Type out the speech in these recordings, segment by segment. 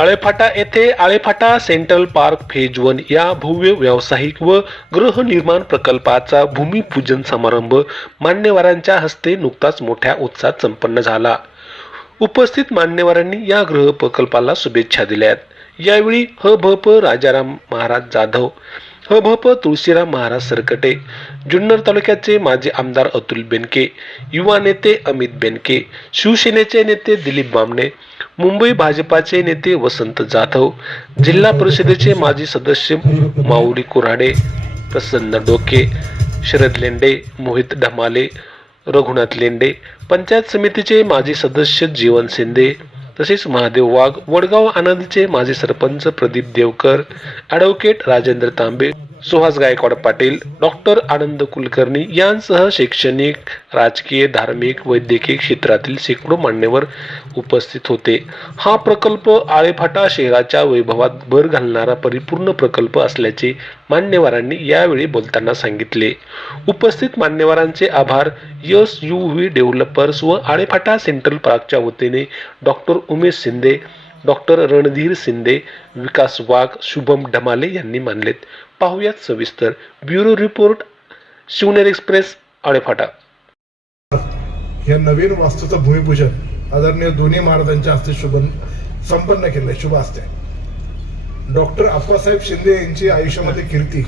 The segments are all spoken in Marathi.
आळेफाटा येथे Alephata central park phase one या भव्य व्यावसायिक व गृहनिर्माण प्रकल्पाचा भूमिपूजन समारंभ मान्यवरांच्या हस्ते नुकताच मोठ्या उत्साहात संपन्न झाला. उपस्थित मान्यवरांनी या गृह प्रकल्पाला शुभेच्छा दिल्यात. यावेळी ह भ प राजाराम महाराज जाधव ह भ प तुळशीराम महाराज सरकटे जुन्नर तालुक्याचे माजी आमदार अतुल बेनके युवा नेते अमित बेनके शिवसेनेचे नेते दिलीप बामणे मुंबई भाजपाचे नेते वसंत जाधव जिल्हा परिषदेचे माजी सदस्य माऊली कुऱ्हाडे प्रसन्न डोके शरद लेंडे मोहित ढमाले रघुनाथ लेंडे पंचायत समितीचे माजी सदस्य जीवन शिंदे तसेच महादेव वाघ वडगाव आनंदचे माजी सरपंच प्रदीप देवकर ॲडव्होकेट राजेंद्र तांबे सुहास गायकवाड पाटील डॉक्टर आनंद कुलकर्णी यांसह शैक्षणिक राजकीय धार्मिक वैद्यकीय क्षेत्रातील शेकडो मान्यवर उपस्थित होते. हा प्रकल्प आळेफाटा शहराच्या वैभवात भर घालणारा परिपूर्ण प्रकल्प असल्याचे मान्यवरांनी यावेळी बोलताना सांगितले. उपस्थित मान्यवरांचे आभार. यस यू व्ही डेव्हलपर्स व आळेफाटा सेंट्रल पार्कच्या वतीने डॉक्टर उमेश शिंदे डॉक्टर रणधीर शिंदे विकास वाघ शुभम ढमाले यांनी मानलेत. पाहुयात सविस्तर bureau report Shivner express Alephata या नवीन वास्तूचं भूमिपूजन आदरणीय दोन्ही महाराजांच्या हस्ते शुभ संपन्न केलंय. शुभ हस्ते डॉक्टर आप्पासाहेब शिंदे यांची आयुष्यामध्ये कीर्ती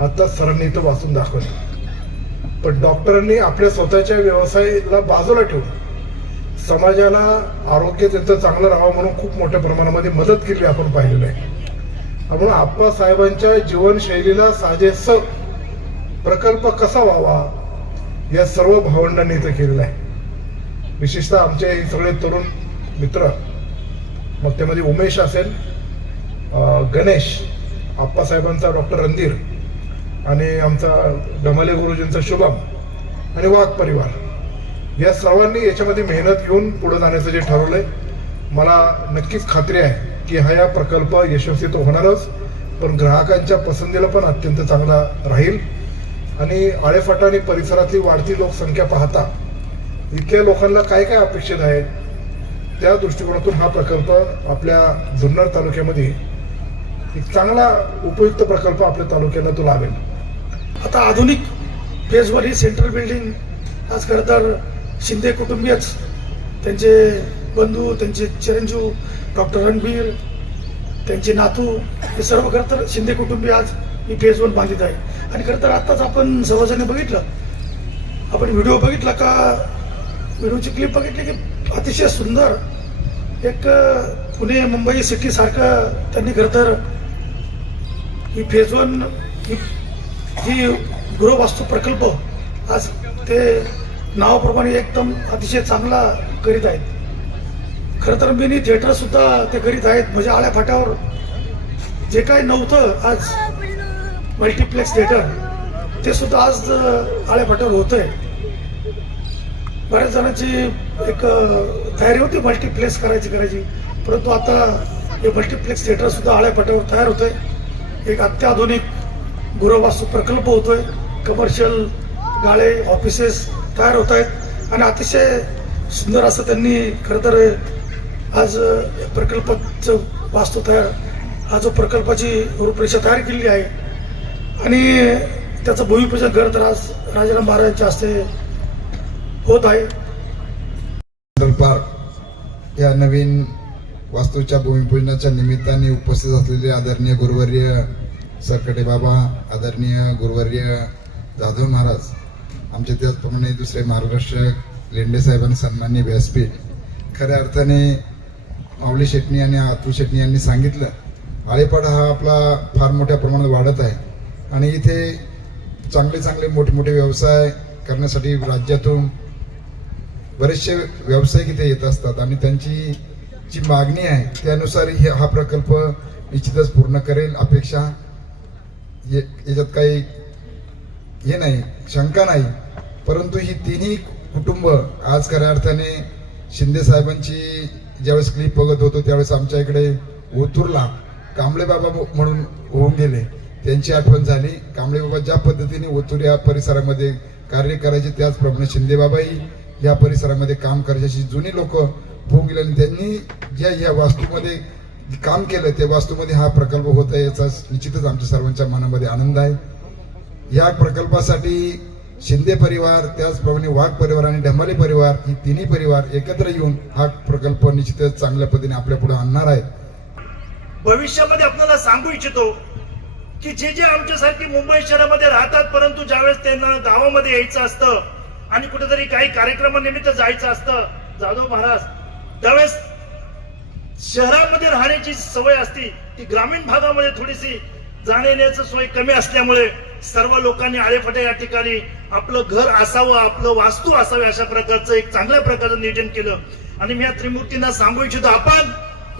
आता सरांनी इथं वाचून दाखवली. पण डॉक्टरांनी आपल्या स्वतःच्या व्यवसायाला बाजूला ठेवून समाजाला आरोग्य त्यांचं चांगलं राहावं म्हणून खूप मोठ्या प्रमाणामध्ये मदत केली आपण पाहिलेलं आहे. म्हणून आप्पासाहेबांच्या जीवनशैलीला साजेस प्रकल्प कसा व्हावा या सर्व भावंडांनी इथं केलेलं आहे. विशेषतः आमचे सगळे तरुण मित्र मग त्यामध्ये उमेश असेल गणेश आप्पासाहेबांचा डॉक्टर रणधीर आणि आमचा डमाले गुरुजींचा शुभम आणि वाघ परिवार. या सर्वांनी याच्यामध्ये मेहनत घेऊन पुढे जाण्याचं जे ठरवलंय मला नक्कीच खात्री आहे की हा या प्रकल्प यशस्वी तर होणारच पण ग्राहकांच्या पसंतीला पण अत्यंत चांगला राहील. आणि आळेफाटा आणि परिसरातली वाढती लोकसंख्या पाहता इथल्या लोकांना काय काय अपेक्षित आहे त्या दृष्टिकोनातून हा प्रकल्प आपल्या जुन्नर तालुक्यामध्ये एक चांगला उपयुक्त प्रकल्प आपल्या तालुक्याला तो लाभेल. आता आधुनिक फेजवर ही सेंट्रल बिल्डिंग आज खरं तर शिंदे कुटुंबीयच. त्यांचे बंधू त्यांचे चिरंजीव डॉक्टर रणबीर त्यांचे नातू हे सर्व खरं तर शिंदे कुटुंबीय आज ही फेज वन बांधित आहे. आणि खरं तर आत्ताच आपण सहजाने बघितलं. आपण व्हिडिओ बघितला का? व्हिडिओची क्लिप बघितली की अतिशय सुंदर एक पुणे मुंबई सिटी सारखं त्यांनी खरं तर ही फेज वन ही ही गृहवास्तू प्रकल्प आज ते नावाप्रमाणे एकदम अतिशय चांगला करीत आहेत. खरं तर मिनी थिएटर सुद्धा ते करीत आहेत. म्हणजे आळ्या फाट्यावर जे काही नव्हतं आज मल्टिप्लेक्स थिएटर ते सुद्धा आज अं, आळ्या फाट्यावर बऱ्याच जणांची एक तयारी होती मल्टिप्लेक्स करायची करायची. परंतु आता हे मल्टिप्लेक्स थिएटर सुद्धा आळ्या फाट्यावर तयार एक अत्याधुनिक गृहवास्तू प्रकल्प होतोय. कमर्शियल गाळे ऑफिसेस तयार होत आहेत. आणि अतिशय सुंदर असं त्यांनी खरं तर आज प्रकल्पाचं वास्तू तयार हा जो प्रकल्पाची रूपरेषा तयार केलेली आहे. आणि त्याचं भूमिपूजन घर तर आज राजाराम महाराजांच्या हस्ते होत आहे. सेंट्रल पार्क या नवीन वास्तूच्या भूमिपूजनाच्या निमित्ताने उपस्थित असलेले आदरणीय गुरुवर्य सरकटे बाबा आदरणीय गुरुवर्य जाधव महाराज आमच्या त्याचप्रमाणे दुसरे महाराष्ट्र लेंडे साहेबांनी सन्मान्य व्यासपीठ. खऱ्या अर्थाने माऊली शेटणी आणि अतुल शेटणी यांनी सांगितलं आळेपाडा हा आपला फार मोठ्या प्रमाणात वाढत आहे. आणि इथे चांगले चांगले मोठे मोठे व्यवसाय करण्यासाठी राज्यातून बरेचसे व्यावसायिक इथे येत असतात आणि त्यांची जी मागणी आहे त्यानुसार हे हा प्रकल्प निश्चितच पूर्ण करेल. अपेक्षा ये- याच्यात काही हे नाही शंका नाही. परंतु ही तिन्ही कुटुंब आज खऱ्या अर्थाने शिंदे साहेबांची ज्यावेळेस क्लिप बघत होतो त्यावेळेस आमच्या इकडे ओतूरला कांबळे बाबा म्हणून होऊन गेले. त्यांची आठवण झाली. कांबळे बाबा ज्या पद्धतीने ओतूर या परिसरामध्ये कार्य करायचे त्याचप्रमाणे शिंदेबाबाही या परिसरामध्ये काम करायची. जुनी लोक होऊन गेले आणि त्यांनी ज्या या वास्तूमध्ये काम केलं त्या वास्तूमध्ये हा प्रकल्प होत आहे याचा निश्चितच आमच्या सर्वांच्या मनामध्ये आनंद आहे. या प्रकल्पासाठी शिंदे परिवार त्याचप्रमाणे वाघ परिवार आणि ढमाले परिवार ही तिन्ही परिवार एकत्र येऊन हा प्रकल्प निश्चितच चांगल्या पद्धतीने आपल्या पुढे आणणार आहेत. भविष्यामध्ये आपल्याला सांगू इच्छितो की जे जे आमच्यासारखी मुंबई शहरामध्ये राहतात परंतु ज्यावेळेस त्यांना गावामध्ये यायचं असतं आणि कुठेतरी काही कार्यक्रमानिमित्त जायचं असतं जाधव महाराज त्यावेळेस शहरामध्ये राहण्याची सवय असती ती ग्रामीण भागामध्ये थोडीशी जाण्याची सोय कमी असल्यामुळे सर्व लोकांनी आळेफाटे या ठिकाणी आपलं घर असावं आपलं वास्तू असावे अशा प्रकारचं एक चांगल्या प्रकारचं नियोजन केलं. आणि मी या त्रिमूर्तींना सांगू इच्छितो आपण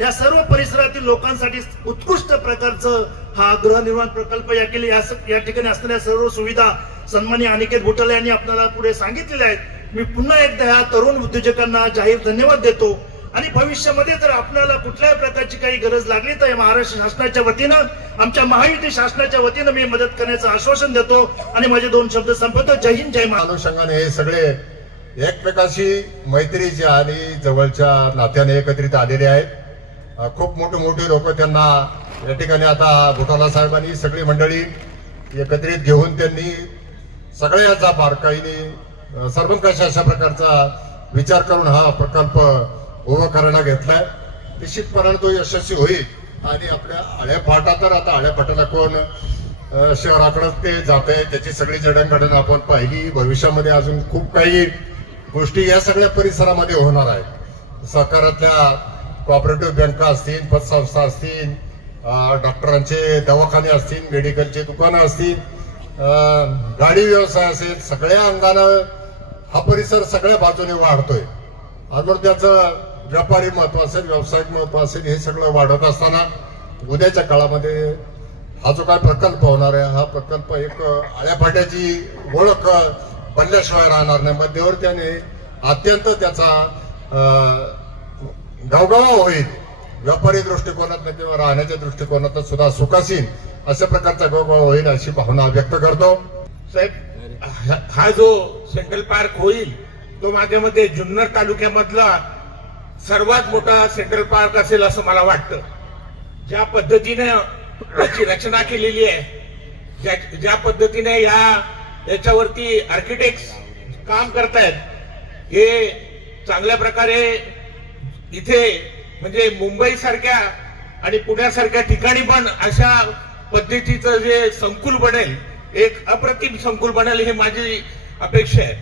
या सर्व परिसरातील लोकांसाठी उत्कृष्ट प्रकारचं हा गृहनिर्माण प्रकल्प या केले. या या ठिकाणी असलेल्या सर्व सुविधा सन्मानी अनिकेत घोटाले यांनी आपल्याला पुढे सांगितलेल्या आहेत. मी पुन्हा एकदा ह्या तरुण उद्योजकांना जाहीर धन्यवाद देतो. आणि भविष्यामध्ये तर आपल्याला कुठल्याही प्रकारची काही गरज लागली तर महाराष्ट्र शासनाच्या वतीनं आमच्या महायुती शासनाच्या वतीनं मी मदत करण्याचं आश्वासन देतो आणि माझे दोन शब्द संपवतो. जय हिंद जय अनुषंगाने हे सगळे एकमेकाशी मैत्रीच्या आणि जवळच्या नात्याने एकत्रित आलेले आहेत. खूप मोठे मोठे लोक त्यांना या ठिकाणी आता घोटाला साहेबांनी सगळी मंडळी एकत्रित घेऊन त्यांनी सगळ्याचा बारकाईने अ, सर्वंकष अशा प्रकारचा विचार करून हा प्रकल्प उभा करायला घेतलाय. निश्चितपणाने तो यशस्वी होईल. आणि आपल्या आळ्या फाटा तर आता आळ्या फाटाला कोण अ, शहराकडे ते जात आहे त्याची सगळी जडणघडण आपण पाहिली. भविष्यामध्ये अजून खूप काही गोष्टी या सगळ्या परिसरामध्ये होणार आहेत. सहकारातल्या कॉपरेटिव्ह बँका असतील पतसंस्था असतील डॉक्टरांचे दवाखाने असतील मेडिकलचे दुकानं असतील गाडी व्यवसाय असेल सगळ्या अंगानं हा परिसर सगळ्या बाजूने वाढतोय. अजून त्याचं व्यापारी महत्त्व असेल व्यावसायिक महत्त्व असेल हे सगळं वाढत असताना उद्याच्या काळामध्ये हा जो काय प्रकल्प होणार आहे हा प्रकल्प एक आळ्यापाट्याची ओळख बनल्याशिवाय राहणार नाही. मध्यवर्त्याने अत्यंत त्याचा गावगावा होईल. व्यापारी दृष्टिकोनात किंवा राहण्याच्या दृष्टिकोनात सुद्धा सुखासीन अशा प्रकारचा गावगावा होईल अशी भावना व्यक्त करतो. साहेब हा- हा जो सेंट्रल पार्क होईल तो माझ्या मते जुन्नर तालुक्यामधला सर्वात मोठा सेंट्रल पार्क असेल असं मला वाटतं. ज्या पद्धतीने याची रचना केलेली आहे ज्या ज्या पद्धतीने या याच्यावरती आर्किटेक्ट काम करतायत हे चांगल्या प्रकारे इथे म्हणजे मुंबई सारख्या आणि पुण्यासारख्या ठिकाणी पण अशा पद्धतीचं जे संकुल बनेल एक अप्रतिम संकुल बनेल ही माझी अपेक्षा आहे.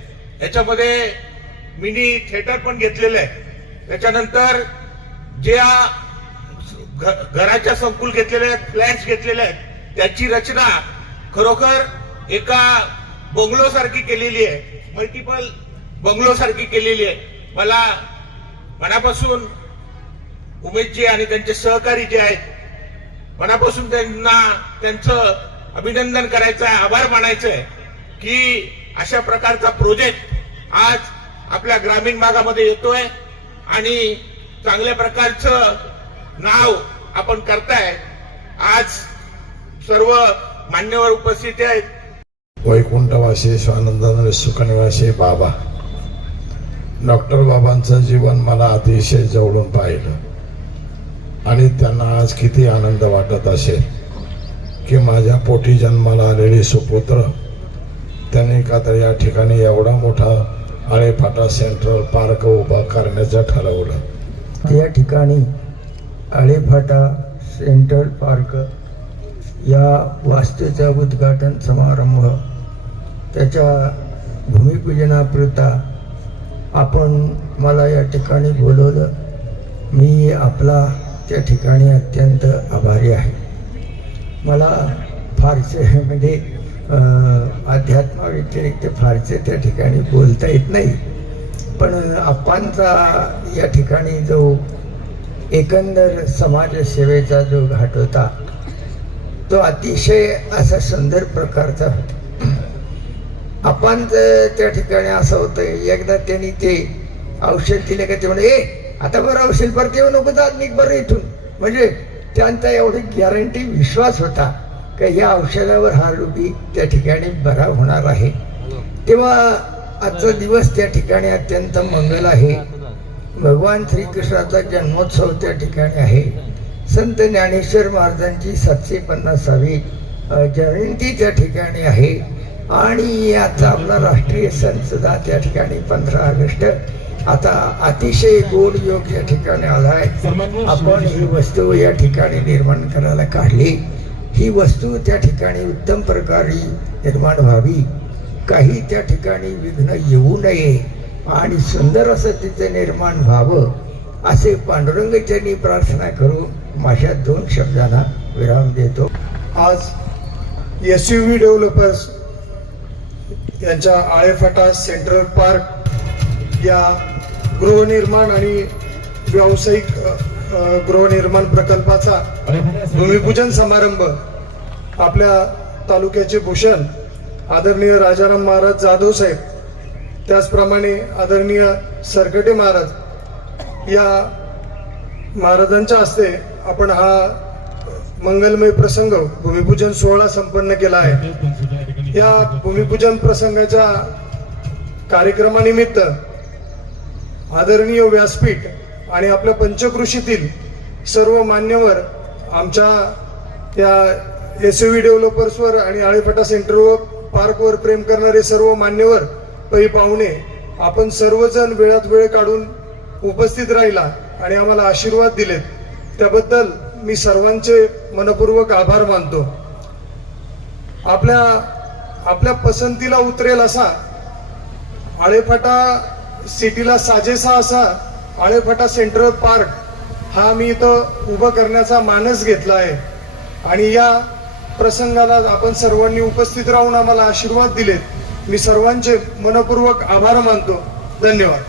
याच्यामध्ये मिनी थिएटर पण घेतलेलं आहे. त्याच्यानंतर ज्या घ- घराच्या संकुल घेतलेल्या आहेत फ्लॅट्स घेतलेल्या आहेत त्याची रचना खरोखर एका बंगलो सारखी केलेली आहे. मल्टिपल बंगलो सारखी केलेली आहे. मला मनापासून उमेशजी आणि त्यांचे सहकारी जे आहेत मनापासून त्यांना त्यांचं अभिनंदन करायचं आहे आभार मानायचं आहे की अशा प्रकारचा प्रोजेक्ट आज आपल्या ग्रामीण भागामध्ये येतोय. आणि चांगल्या प्रकारचं नाव आपण करताय. आज सर्व मान्यवर उपस्थित आहेत. वैकुंठवासी स्वानंदानंद सुखनिवासी बाबा. डॉक्टर बाबांचं जीवन मला अतिशय जवळून पाहिलं. आणि त्यांना आज किती आनंद वाटत असेल की माझ्या पोटी जन्माला आलेले सुपुत्र त्यांनी का तर या ठिकाणी एवढा मोठा आळेफाटा सेंट्रल पार्क उभा करण्याचं ठरवलं. या ठिकाणी आळेफाटा सेंट्रल पार्क या वास्तूचा उद्घाटन समारंभ त्याच्या भूमिपूजनाकरिता आपण मला या ठिकाणी बोलवलं. मी आपला त्या ठिकाणी अत्यंत आभारी आहे. मला फारसे म्हणजे अध्यात्माव्यतिरिक्त फारसे त्या ठिकाणी बोलता येत नाही. पण आप्पांचा या ठिकाणी जो एकंदर समाजसेवेचा जो घाट होता तो अतिशय असा सुंदर प्रकारचा होता. आपांचं त्या ठिकाणी असं होतं एकदा त्यांनी ते औषध दिले का ते म्हणे ए आता बरं औषध परत येऊ नको जात निघ बरं इथून. म्हणजे त्यांचा एवढी गॅरंटी विश्वास होता. का या औषधावर हा रोगी त्या ठिकाणी बरा होणार आहे. तेव्हा आजचा दिवस त्या ठिकाणी अत्यंत मंगल आहे. भगवान श्रीकृष्णाचा जन्मोत्सव त्या ठिकाणी आहे. संत ज्ञानेश्वर महाराजांची सातशे पन्नासावी जयंती त्या ठिकाणी आहे. आणि आता आपला राष्ट्रीय सण सुद्धा त्या ठिकाणी पंधरा ऑगस्ट आता अतिशय गोड योग या ठिकाणी आला आहे. आपण ही वस्तू या ठिकाणी निर्माण करायला काढली. ही वस्तू त्या ठिकाणी उत्तम प्रकारे निर्माण व्हावी. काही त्या ठिकाणी विघ्न येऊ नये आणि सुंदर असं तिचं निर्माण व्हावं असे पांडुरंगच्यांनी प्रार्थना करून माझ्या दोन शब्दांना विराम देतो. आज एस यू व्ही डेव्हलपर्स यांच्या आळेफाटा सेंट्रल पार्क या गृहनिर्माण आणि व्यावसायिक गृहनिर्माण प्रकल्पाचा भूमिपूजन समारंभ आपल्या तालुक्याचे भूषण आदरणीय राजाराम महाराज जाधव साहेब त्याचप्रमाणे आदरणीय सरकटे महाराज या महाराजांच्या हस्ते आपण हा मंगलमय प्रसंग भूमिपूजन सोहळा संपन्न केला आहे. या भूमिपूजन प्रसंगाच्या कार्यक्रमानिमित्त आदरणीय व्यासपीठ आणि आपल्या पंचकृषीतील सर्व मान्यवर आमच्या त्या एस यू व्ही डेव्हलपर्सवर आणि आळेफाटा सेंटरवर पार्कवर प्रेम करणारे सर्व मान्यवर पै पाहुणे आपण सर्वजण वेळात वेळ काढून उपस्थित राहिला आणि आम्हाला आशीर्वाद दिलेत. त्याबद्दल मी सर्वांचे मनपूर्वक आभार मानतो. आपल्या आपल्या पसंतीला उतरेल असा आळेफाटा सिटीला साजेसा असा आळेफाटा सेंट्रल पार्क हा मी इथं उभं करण्याचा मानस घेतला आहे. आणि या प्रसंगाला आपण सर्वांनी उपस्थित राहून आम्हाला आशीर्वाद दिलेत. मी सर्वांचे मनपूर्वक आभार मानतो. धन्यवाद.